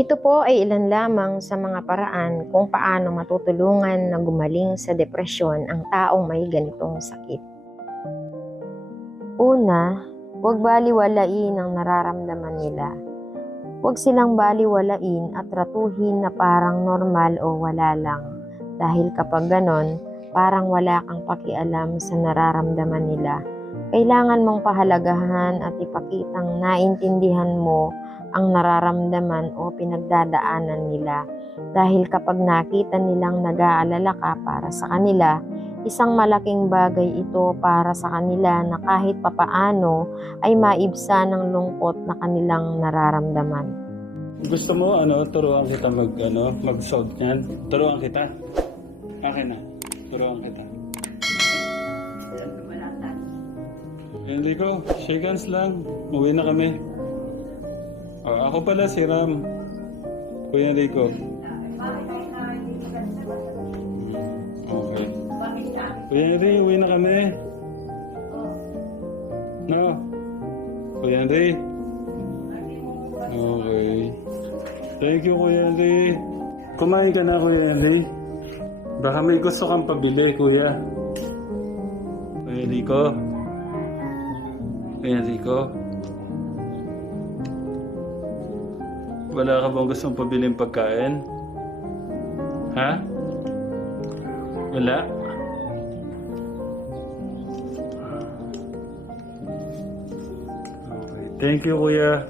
Ito po ay ilan lamang sa mga paraan kung paano matutulungan na gumaling sa depresyon ang taong may ganitong sakit. Una, huwag baliwalain ang nararamdaman nila. Huwag silang baliwalain at tratuhin na parang normal o wala lang. Dahil kapag ganon, parang wala kang pakialam sa nararamdaman nila. Kailangan mong pahalagahan at ipakitang naintindihan mo ang nararamdaman o pinagdadaanan nila. Dahil kapag nakita nilang nag-aalala ka para sa kanila, isang malaking bagay ito para sa kanila na kahit papaano ay maibsan ng lungkot na kanilang nararamdaman. Gusto mo, turuan kita mag-solve niyan? Turuan kita? Akin na. Turuan kita. Enrico, shake hands lang. Uwi na kami. Ako pala si Ram. Kuya Enrico. Okay. Kuya Henry, uwi na kami. No? Kuya Henry? Okay. Thank you, Kuya Henry. Kumain ka na, Kuya Henry. Baka may gusto kang pabili, Kuya. Kuya Enrico. Kuya Enrico. Wala ka bang gustong pabiling pagkain? Ha? Wala? Okay. Thank you, Kuya.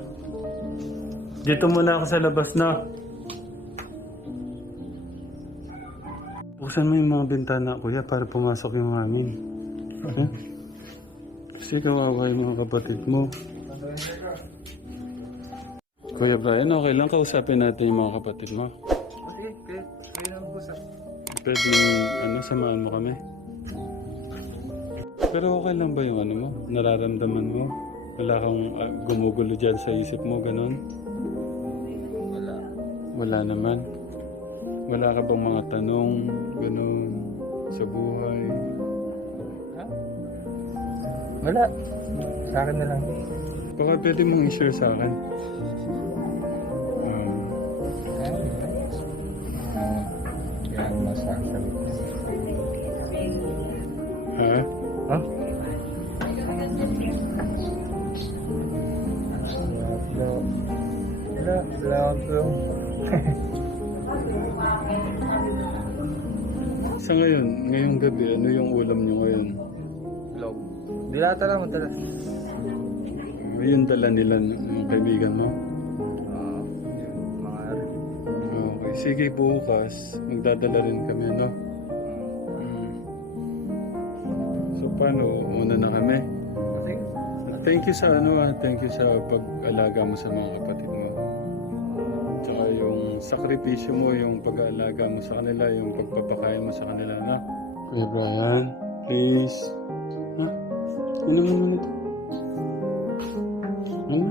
Dito muna ako sa labas na. Buksan mo yung mga bintana, Kuya, para pumasok yung hangin. Huh? Kasi kawawa yung mga kapatid mo. Kuya Brian, okay lang kausapin natin yung mga kapatid mo. Okay, kaya lang po sa... Pwede samahan mo kami. Pero okay lang ba yung mo? Nararamdaman mo? Wala kang gumugulo dyan sa isip mo, ganun? Wala. Wala naman. Wala ka bang mga tanong, ganun, sa buhay? Ha? Wala. Sa akin na lang. Baka pwede mong i-share sa akin. Yan masasabi. Ha? Ha? Wala bro. Sa ngayon, ngayong gabi, ano yung ulam nyo ngayon? Vlog. Dilata lang, matala. Yung dala nila ng kaibigan mo? Mga... Okay, sige bukas, magdadala rin kami, no? So paano, muna na kami? Sige. Thank you sa thank you sa pag-alaga mo sa mga kapatid mo. Tsaka yung sakripisyo mo, yung pag-aalaga mo sa kanila, yung pagpapakain mo sa kanila, na? Kuya Brian, please. Ha? Ano naman ito? Ano?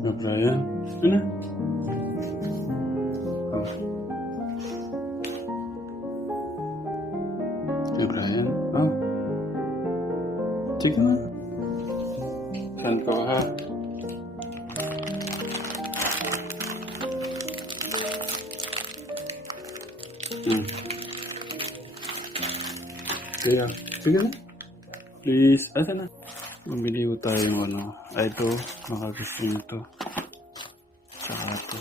Kuya Brian, ano? Kuya Brian, sige na. Saan ka ha? Kaya, sige na. Please, asa na? Mamili ko tayo ng ito, makagusto nito. Saka ito.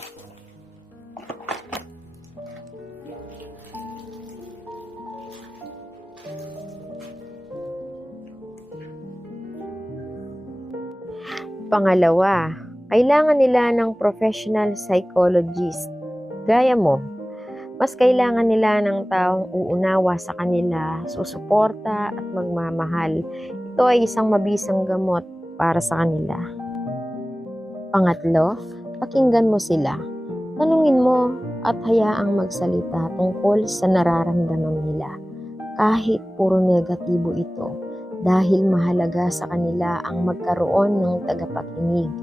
Pangalawa, kailangan nila ng professional psychologist. Gaya mo, mas kailangan nila ng taong uunawa sa kanila, susuporta at magmamahal. Ito ay isang mabisang gamot para sa kanila. Pangatlo, pakinggan mo sila. Tanungin mo at hayaang magsalita tungkol sa nararamdaman nila. Kahit puro negatibo ito, dahil mahalaga sa kanila ang magkaroon ng tagapakinig,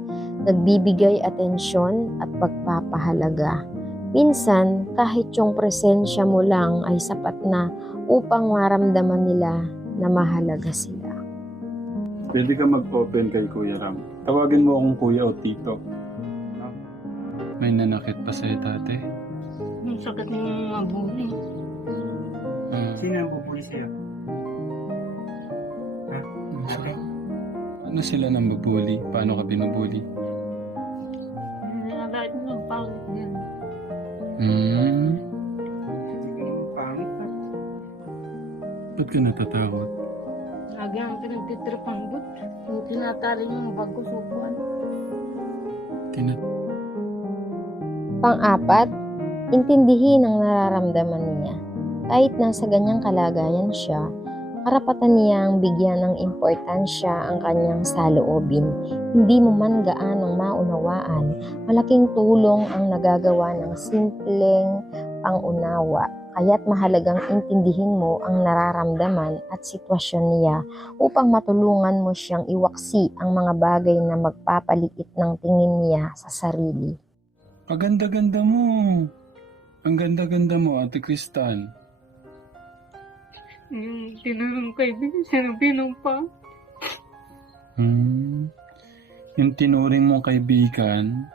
nagbibigay atensyon at pagpapahalaga. Minsan, kahit yung presensya mo lang ay sapat na upang maramdaman nila na mahalaga sila. Pwede ka mag-open kay Kuya Ram. Tawagin mo akong Kuya o Tito. May nanakit pa sa'yo dati? Yung sakit ng mga bully. Ah, Sino ang pupuli sa'yo? Ha? Ate? ano sila nang babuli? Paano ka binubuli? Nakakait mo ng pangit yan. Hmm. Hindi ka naman pangit ha? Ba't ka natatakot? Lagi ang pinagtitripang but. Yung tinatali yung bago subuan. Pang-apat, intindihin ang nararamdaman niya. Kahit nasa ganyang kalagayan siya, karapatan niyang bigyan ng importansya ang kanyang saloobin. Hindi mo man gaanong maunawaan, malaking tulong ang nagagawa ng simpleng pangunawa. Kaya't mahalagang intindihin mo ang nararamdaman at sitwasyon niya upang matulungan mo siyang iwaksi ang mga bagay na magpapaliit ng tingin niya sa sarili. Paganda-ganda mo. Ang ganda-ganda mo, Ate Crystal. Yung tinulong kaibigan, sinabi ng pa. Yung tinuring mong kaibigan,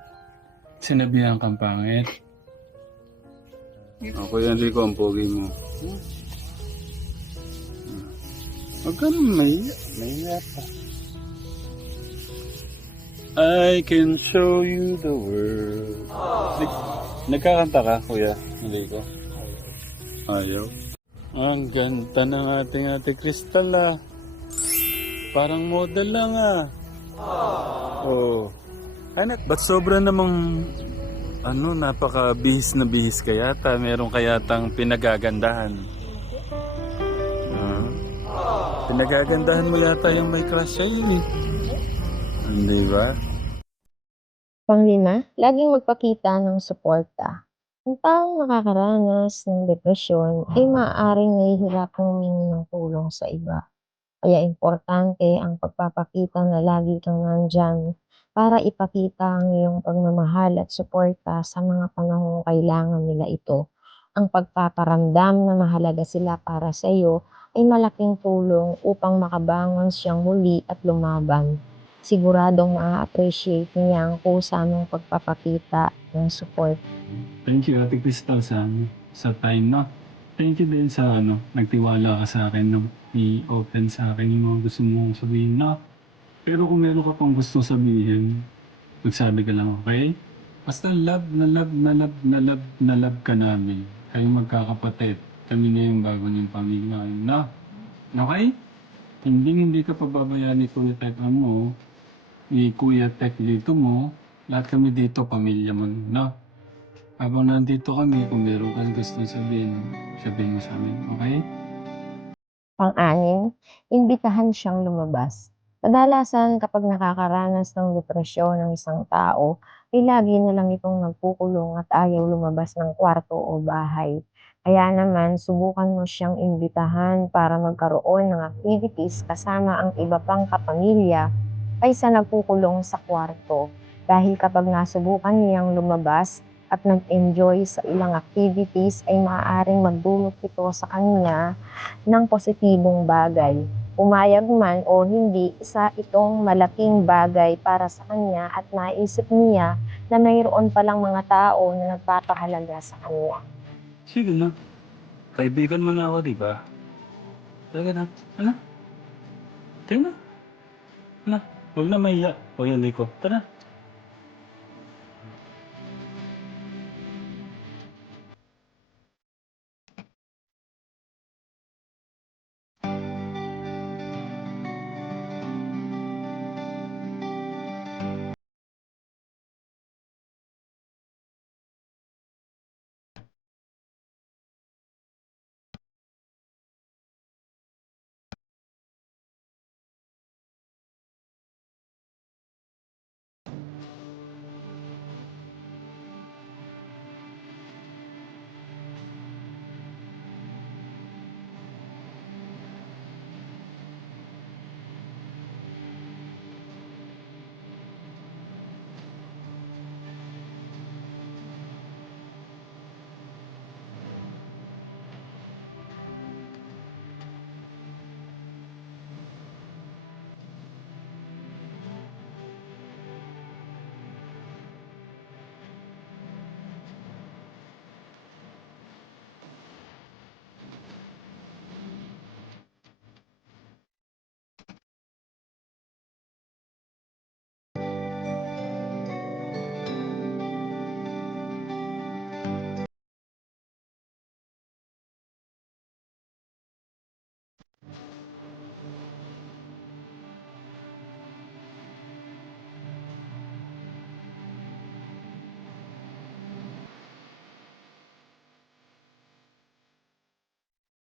sinabihan kang pangit. Ako yan, Rico, ang pogi mo. Huwag ka naman mahiya pa. I can show you the world. Nagkakanta ka, kuya? Hindi ko. Ayaw. Ang ganda ng ating Ate Crystal ah. Parang model lang ah. Oh. Anak, ba't sobra namang napaka-bihis na bihis ka yata? Meron ka yatang pinagagandahan. Pinagagandahan mo yata yung may crush sa'yo eh. Hindi ba? Panglima, laging magpakita ng suporta. Ang taong nakakaranas ng depresyon ay maaaring nahihirapang humingi ng tulong sa iba. Kaya importante ang pagpapakita na lagi kang nandyan para ipakita ang iyong pagmamahal at suporta sa mga panahong kailangan nila ito. Ang pagpaparamdam na mahalaga sila para sa iyo ay malaking tulong upang makabangon siyang muli at lumaban. Siguradong ma-appreciate niya ang kusamang pagpapakita ng support. Thank you, Ate Crystal, sa time na. Thank you din sa nagtiwala ka sa akin na i-open sa akin yung mga gusto mong sabihin na. Pero kung meron ka pang gusto sabihin, magsabi ka lang, okay? Basta love na love na love na love na love ka namin. Kayong magkakapatid. Kami na yung bago niyong pamilya ngayon na. Okay? Hindi ka pababayaan ni Kuya Tek mo. Ni Kuya Tek dito mo. Lahat kami dito, pamilya mo na. Habang nandito kami, kung meron kang gusto sabihin mo sa amin, okay? Pang-anim, imbitahan siyang lumabas. Kadalasan kapag nakakaranas ng depresyon ng isang tao, ay lagi na lang itong nagkukulong at ayaw lumabas ng kwarto o bahay. Kaya naman, subukan mo siyang imbitahan para magkaroon ng activities kasama ang iba pang kapamilya kaysa nagkukulong sa kwarto. Dahil kapag nasubukan niyang lumabas at nag-enjoy sa ilang activities, ay maaaring magdulot ito sa kanya ng positibong bagay. Umayag man o hindi, isa itong malaking bagay para sa kanya at naisip niya na mayroon palang mga tao na nagpapahalaga sa kanya. Sige na. Kaibigan mo na ako, di ba? Talaga na. Ano? Tingnan. Ano? Huwag na mahiya. O yan, Rico. Tara.